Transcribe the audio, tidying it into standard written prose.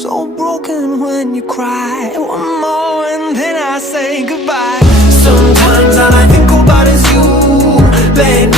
so broken when you cry. One more and then I say goodbye. Sometimes all I think about is you, laying